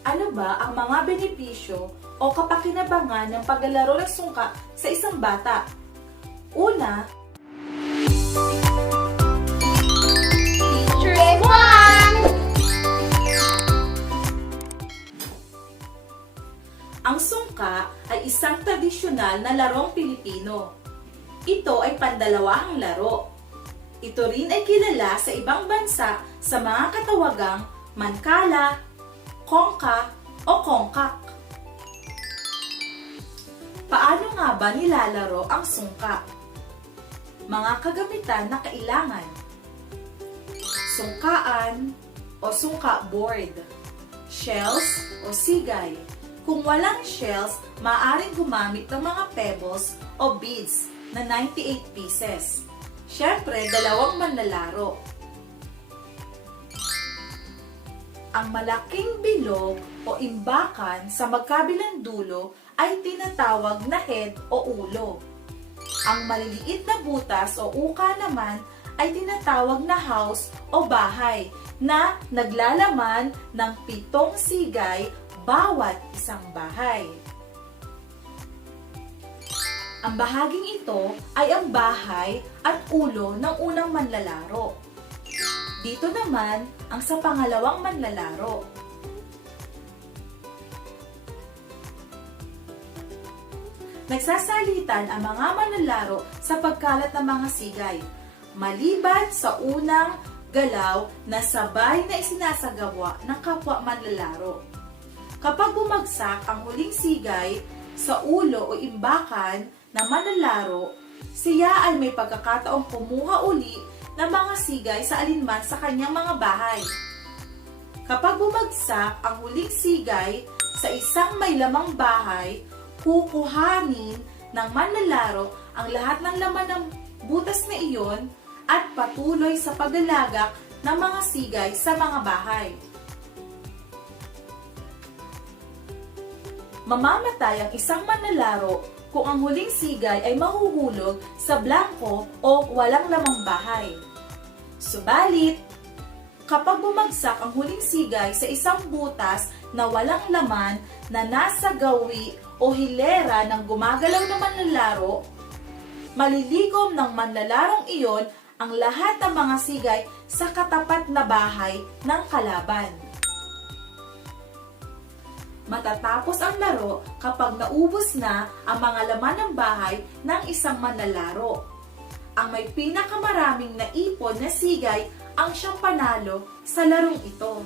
Ano ba ang mga benepisyo o kapakinabangan ng paglalaro ng sungka sa isang bata? Una, Teacher's One! ang sungka ay isang tradisyonal na larong Pilipino. Ito ay pandalawahang laro. Ito rin ay kilala sa ibang bansa sa mga katawagang mankala, kongka o kongkak. Paano nga ba nilalaro ang sungka? Mga kagamitan na kailangan: sungkaan o sungka board, shells o sigay. Kung walang shells, maaaring gumamit ng mga pebbles o beads na 98 pieces. Siyempre, dalawang manlalaro. Ang malaking bilog o imbakan sa magkabilang dulo ay tinatawag na head o ulo. Ang maliliit na butas o uka naman ay tinatawag na house o bahay na naglalaman ng 7 sigay bawat isang bahay. Ang bahaging ito ay ang bahay at ulo ng unang manlalaro. Dito naman ang sa pangalawang manlalaro. Nagsasalitan ang mga manlalaro sa pagkalat ng mga sigay, maliban sa unang galaw na sabay na isinasagawa ng kapwa manlalaro. Kapag bumagsak ang huling sigay sa ulo o imbakan ng manlalaro, siya ay may pagkakataong kumuha uli ng mga sigay sa alinman sa kanyang mga bahay. Kapag bumagsak ang huling sigay sa isang may lamang bahay, kukuhanin ng manlalaro ang lahat ng laman ng butas na iyon at patuloy sa paglalagak ng mga sigay sa mga bahay. Mamamatay ang isang manlalaro kung ang huling sigay ay mahuhulog sa blanko o walang lamang bahay. Subalit, kapag bumagsak ang huling sigay sa isang butas na walang laman na nasa gawi o hilera ng gumagalaw na manlalaro, maliligom ng manlalarong iyon ang lahat ng mga sigay sa katapat na bahay ng kalaban. Matatapos ang laro kapag naubos na ang mga laman ng bahay ng isang manlalaro. Ang may pinakamaraming naipon na sigay ang siyang panalo sa larong ito.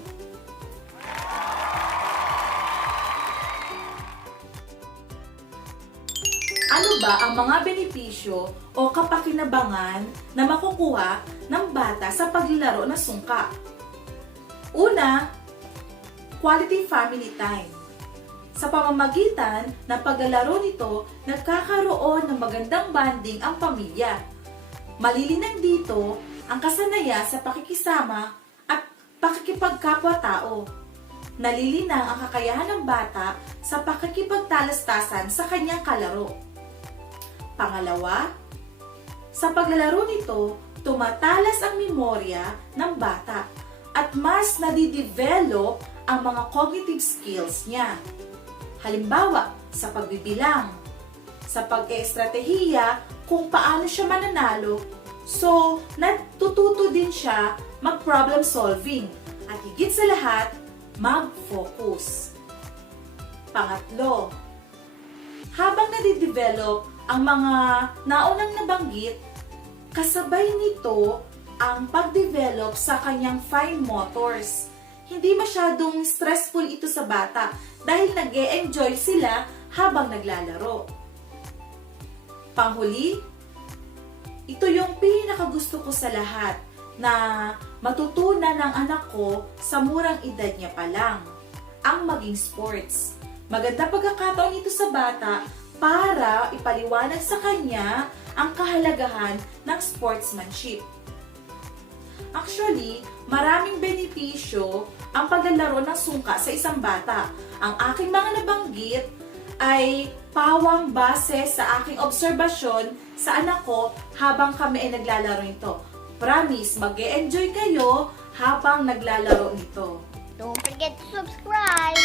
Ano ba ang mga benepisyo o kapakinabangan na makukuha ng bata sa paglalaro ng sungka? Una, quality family time. Sa pamamagitan ng paglalaro nito, nagkakaroon ng magandang bonding ang pamilya. Malilinang dito ang kasanaya sa pakikisama at pakikipagkapwa-tao. Nalilinang ang kakayahan ng bata sa pakikipagtalastasan sa kanyang kalaro. Pangalawa, sa paglalaro nito, tumatalas ang memorya ng bata at mas nadidevelop ang mga cognitive skills niya. Halimbawa, sa pagbibilang, sa pag-estratehiya kung paano siya mananalo, so natututo din siya mag-problem solving at higit sa lahat, mag-focus. Pangatlo, habang nadidevelop ang mga naunang nabanggit, kasabay nito ang pag-develop sa kanyang fine motors. Hindi masyadong stressful ito sa bata dahil nag-e-enjoy sila habang naglalaro. Panghuli, ito yung pinakagusto ko sa lahat na matutunan ng anak ko sa murang edad niya pa lang, ang maging sports. Maganda pagkakataon ito sa bata para ipaliwanag sa kanya ang kahalagahan ng sportsmanship. Actually, maraming benepisyo ang paglalaro ng sungka sa isang bata. Ang aking mga nabanggit ay pawang base sa aking obserbasyon sa anak ko habang kami ay naglalaro nito. Promise, mag-e-enjoy kayo habang naglalaro nito. Don't forget to subscribe!